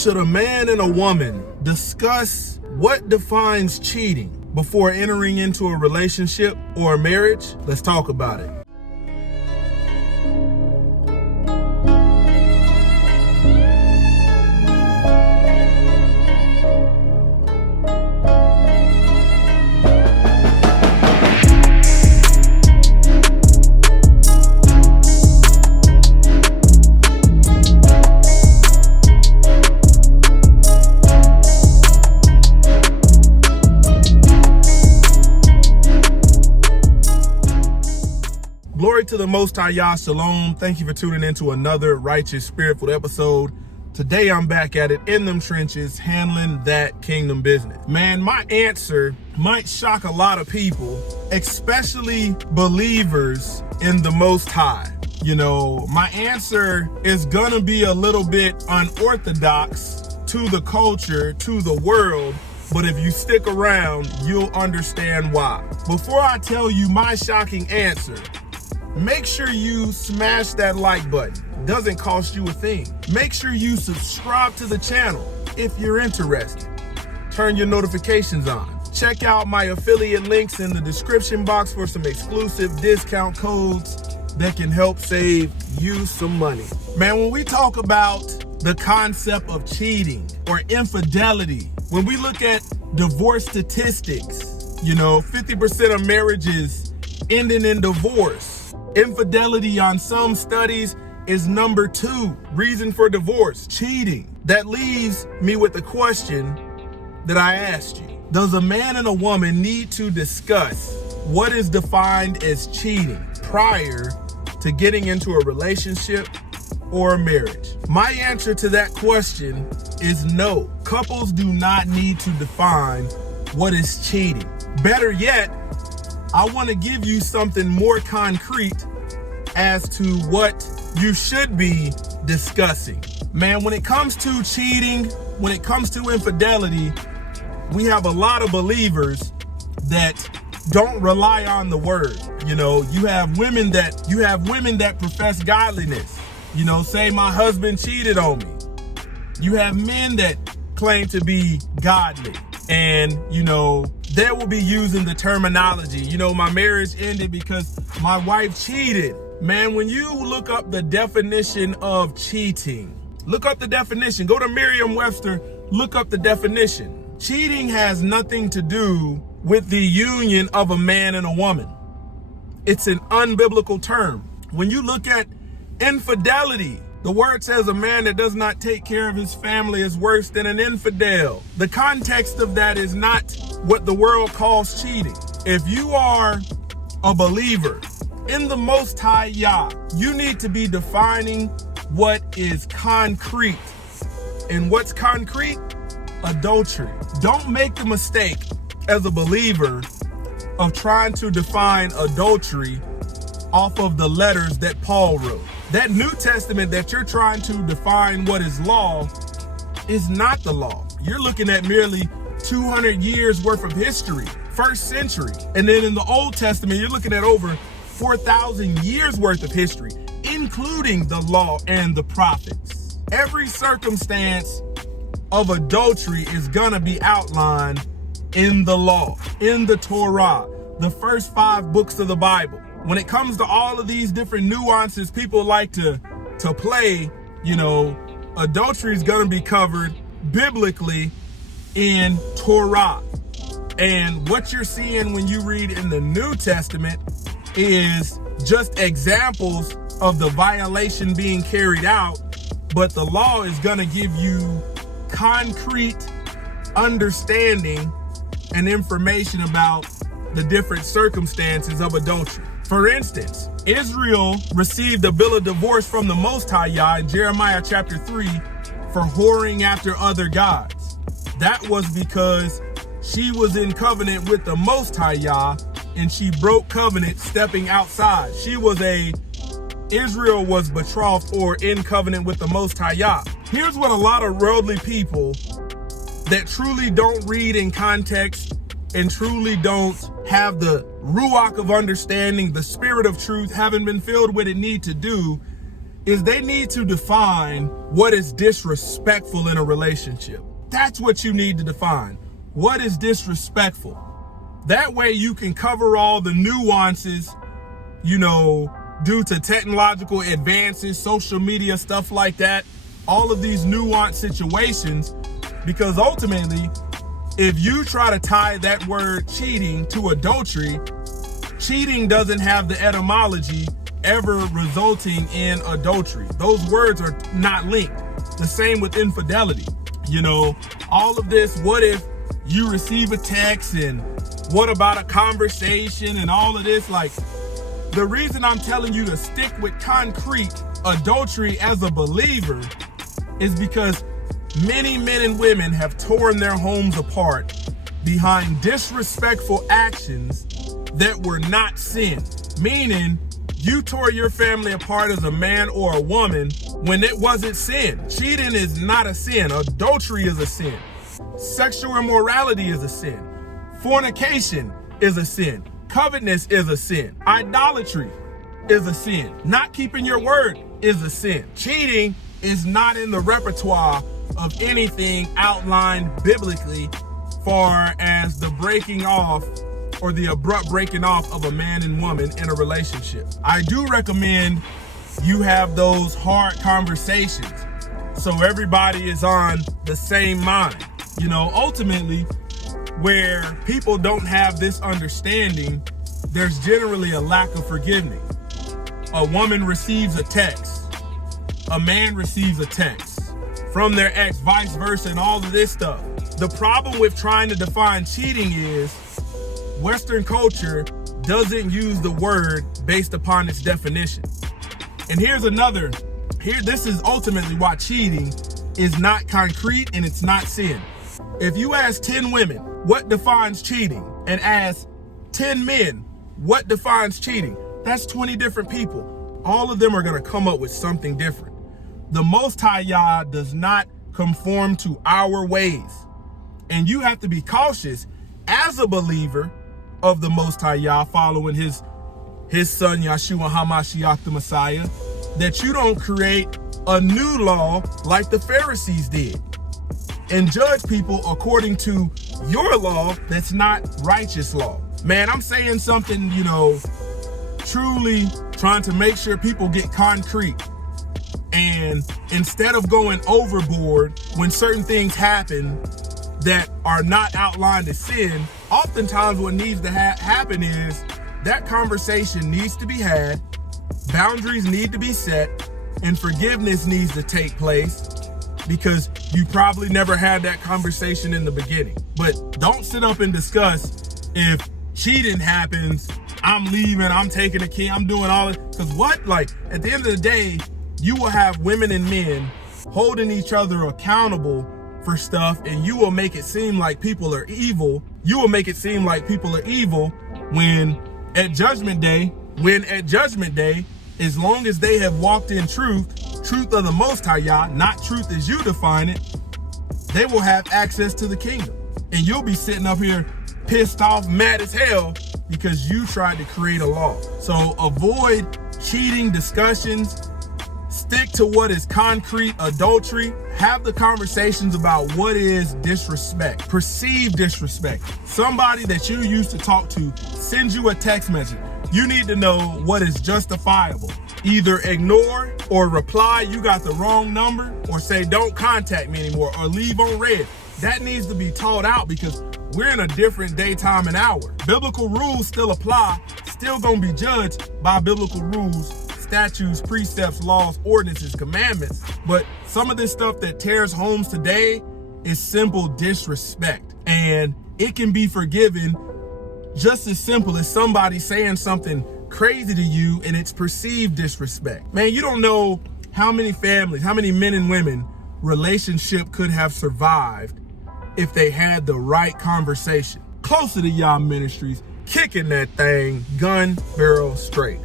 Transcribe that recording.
Should a man and a woman discuss what defines cheating before entering into a relationship or a marriage? Let's talk about it. Glory to the Most High Yah, Shalom. Thank you for tuning in to another Righteous Spirit-filled episode. Today I'm back at it in them trenches, handling that kingdom business. Man, my answer might shock a lot of people, especially believers in the Most High. You know, my answer is gonna be a little bit unorthodox to the culture, to the world, but if you stick around, you'll understand why. Before I tell you my shocking answer, make sure you smash that like button. Doesn't cost you a thing. Make sure you subscribe to the channel if you're interested. Turn your notifications on. Check out my affiliate links in the description box for some exclusive discount codes that can help save you some money. Man, when we talk about the concept of cheating or infidelity, when we look at divorce statistics, you know, 50% of marriages ending in divorce. Infidelity on some studies is number 2 reason for divorce, cheating. That leaves me with the question that I asked you. Does a man and a woman need to discuss what is defined as cheating prior to getting into a relationship or a marriage? My answer to that question is no. Couples do not need to define what is cheating. Better yet, I want to give you something more concrete as to what you should be discussing. Man, when it comes to cheating, when it comes to infidelity, we have a lot of believers that don't rely on the word. You know, you have women that profess godliness. You know, say my husband cheated on me. You have men that claim to be godly. And, you know, they will be using the terminology, you know, my marriage ended because my wife cheated. Man, when you look up the definition of cheating, look up the definition. Go to Merriam-Webster, look up the definition. Cheating has nothing to do with the union of a man and a woman. It's an unbiblical term. When you look at infidelity, the word says a man that does not take care of his family is worse than an infidel. The context of that is not what the world calls cheating. If you are a believer in the Most High Yah, you need to be defining what is concrete. And what's concrete? Adultery. Don't make the mistake as a believer of trying to define adultery off of the letters that Paul wrote. That New Testament that you're trying to define what is law is not the law. You're looking at merely 200 years worth of history, first century. And then in the Old Testament, you're looking at over 4,000 years worth of history, including the law and the prophets. Every circumstance of adultery is gonna be outlined in the law, in the Torah, the first 5 books of the Bible. When it comes to all of these different nuances people like to play, you know, adultery is going to be covered biblically in Torah. And what you're seeing when you read in the New Testament is just examples of the violation being carried out, but the law is going to give you concrete understanding and information about the different circumstances of adultery. For instance, Israel received a bill of divorce from the Most High Yah in Jeremiah chapter 3 for whoring after other gods. That was because she was in covenant with the Most High Yah and she broke covenant stepping outside. Israel was betrothed or in covenant with the Most High Yah. Here's what a lot of worldly people that truly don't read in context and truly don't have the ruach of understanding, the spirit of truth, haven't been filled with it, need to do is they need to define what is disrespectful in a relationship. That's what you need to define. What is disrespectful? That way you can cover all the nuances, due to technological advances, social media, stuff like that, all of these nuanced situations, because ultimately, if you try to tie that word cheating to adultery, cheating doesn't have the etymology ever resulting in adultery. Those words are not linked. The same with infidelity. All of this, what if you receive a text and what about a conversation and all of this? Like, the reason I'm telling you to stick with concrete adultery as a believer is because many men and women have torn their homes apart behind disrespectful actions that were not sin. Meaning, you tore your family apart as a man or a woman when it wasn't sin. Cheating is not a sin. Adultery is a sin. Sexual immorality is a sin. Fornication is a sin. Covetousness is a sin. Idolatry is a sin. Not keeping your word is a sin. Cheating is not in the repertoire of anything outlined biblically far as the breaking off or the abrupt breaking off of a man and woman in a relationship. I do recommend you have those hard conversations so everybody is on the same mind. Ultimately, where people don't have this understanding, there's generally a lack of forgiveness. A woman receives a text, a man receives a text from their ex, vice versa, and all of this stuff. The problem with trying to define cheating is Western culture doesn't use the word based upon its definition. And this is ultimately why cheating is not concrete and it's not sin. If you ask 10 women, what defines cheating? And ask 10 men, what defines cheating? That's 20 different people. All of them are going to come up with something different. The Most High Yah does not conform to our ways. And you have to be cautious as a believer of the Most High Yah, following his son Yeshua HaMashiach the Messiah, that you don't create a new law like the Pharisees did and judge people according to your law that's not righteous law. Man, I'm saying something, truly trying to make sure people get concrete. And instead of going overboard when certain things happen that are not outlined as sin, oftentimes what needs to happen is that conversation needs to be had, boundaries need to be set, and forgiveness needs to take place, because you probably never had that conversation in the beginning. But don't sit up and discuss if cheating happens, I'm leaving, I'm taking a key, I'm doing all it. Because at the end of the day, you will have women and men holding each other accountable for stuff, and you will make it seem like people are evil. You will make it seem like people are evil when at Judgment Day, as long as they have walked in truth of the Most High Yah, not truth as you define it, they will have access to the kingdom. And you'll be sitting up here pissed off, mad as hell, because you tried to create a law. So avoid cheating discussions. Stick to what is concrete adultery. Have the conversations about what is disrespect, perceived disrespect. Somebody that you used to talk to sends you a text message. You need to know what is justifiable. Either ignore or reply, you got the wrong number, or say don't contact me anymore, or leave on red. That needs to be taught out, because we're in a different day, time, and hour. Biblical rules still apply, still gonna be judged by biblical rules, statutes, precepts, laws, ordinances, commandments. But some of this stuff that tears homes today is simple disrespect. And it can be forgiven just as simple as somebody saying something crazy to you and it's perceived disrespect. Man, you don't know how many families, how many men and women relationship could have survived if they had the right conversation. Closer to Yah Ministries, kicking that thing gun barrel straight.